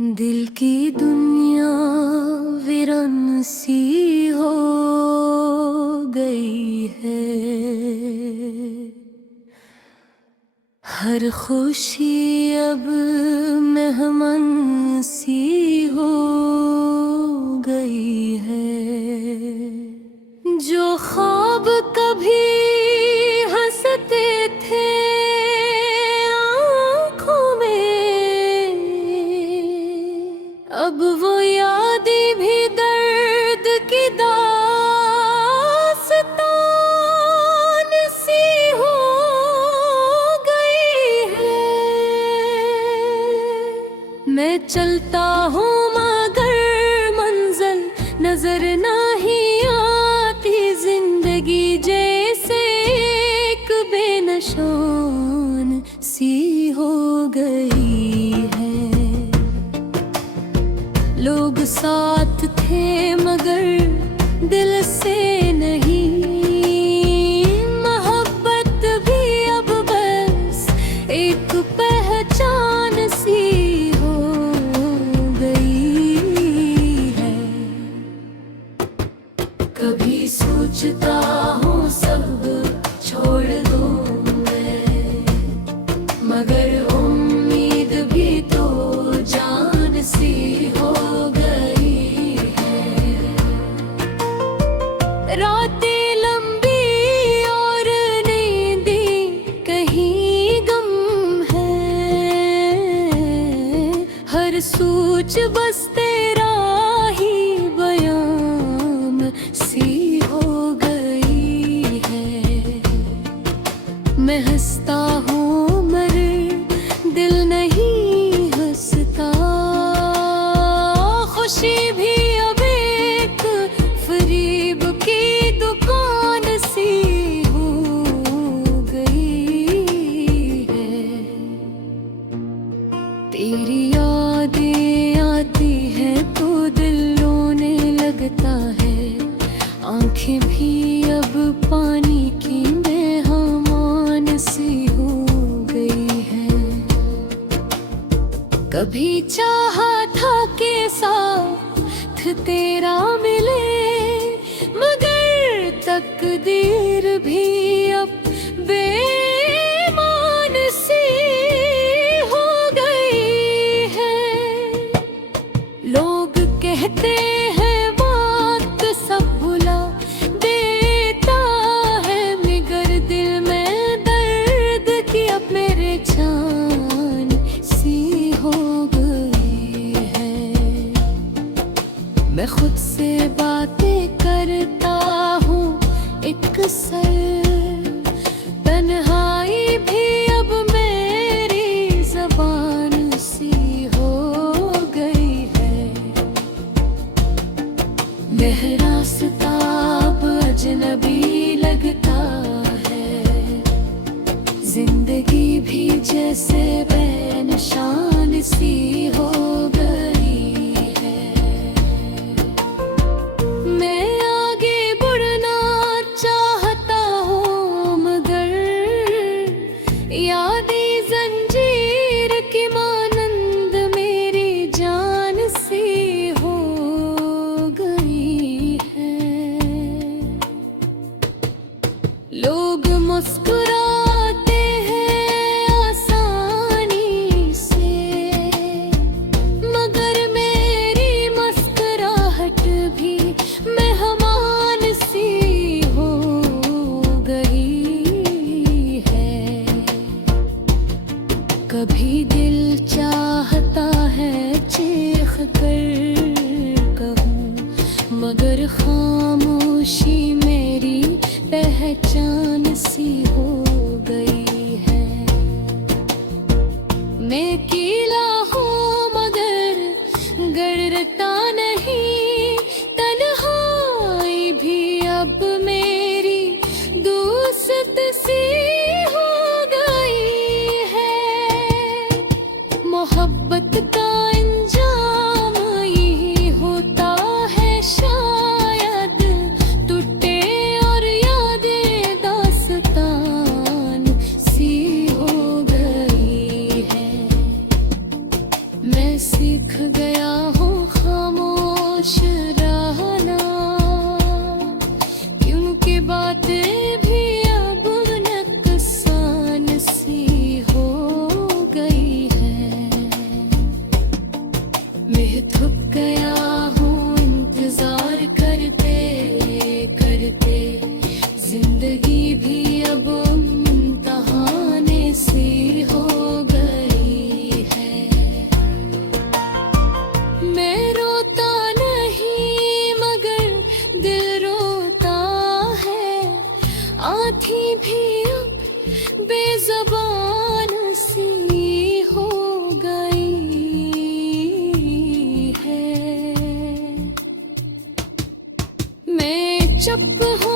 दिल की दुनिया वीरान सी हो गई है। हर खुशी अब मेहमान सी हो गई है। जो ख्वाब कभी हंसते थे आँखों में, अब वो यादें भी दर्द की दास्तान सी हो गई है। मैं चलता हूँ मगर मंजिल नजर नहीं आती। जिंदगी जैसे एक बेनशान सी हो गई है। लोग साथ थे मगर दिल से नहीं। मोहब्बत भी अब बस एक पहचान सी हो गई है। कभी सोचता हूँ सब छोड़ दूँ मैं, मगर उम्मीद भी तो जान सी हो गई है। रातें लंबी और नींदें कहीं गम है। हर सोच बस तेरा ही बयान सी हो गई है। मैं हंसता हूँ मगर दिल नहीं हंसता। खुशी भी अब एक फरीब की दुकान सी हो गई है। तेरी यादें आती है तो दिल रोने लगता है। आंखें भी अब पानी की मेहमान सी हो गई है। कभी चाहा था के साथ तेरा मिले, मगर तकदीर भी अब बेईमान सी हो गई है। लोग कहते हैं वक्त सब भुला देता है, मगर दिल में दर्द की अब मेरे जान सी हो गई है। मैं खुद से बातें करता हूँ एक सर। तन्हाई भी अब मेरी ज़बान सी हो गई है। यह रास्ता अब अजनबी लगता है। जिंदगी भी जैसे बेनिशान सी हो गई है। मैं आगे बढ़ना चाहता हूँ मगर यादें जंजीर की मानंद मेरी जान सी हो गई है। लोग मुस्कुराते हैं आसानी से, मगर मेरी मुस्कुराहट भी मेहमान सी हो गई है। कभी दिल चाहता है चीख कर कहूँ, मगर खामोशी मेरी पहचान सी हो गई है। मैं अकेला हूँ मगर डरता नहीं। तन्हाई भी अब मेरी दोस्त सी हो गई है। मोहब्बत का अंजाम मैं थक गया हूँ इंतजार करते करते, जिंदगी भी अब इम्तिहाने सी हो गई है। मैं रोता नहीं मगर दिल रोता है, आँखें भी अब बेज़बान सी हो गई है। मैं चुप हूँ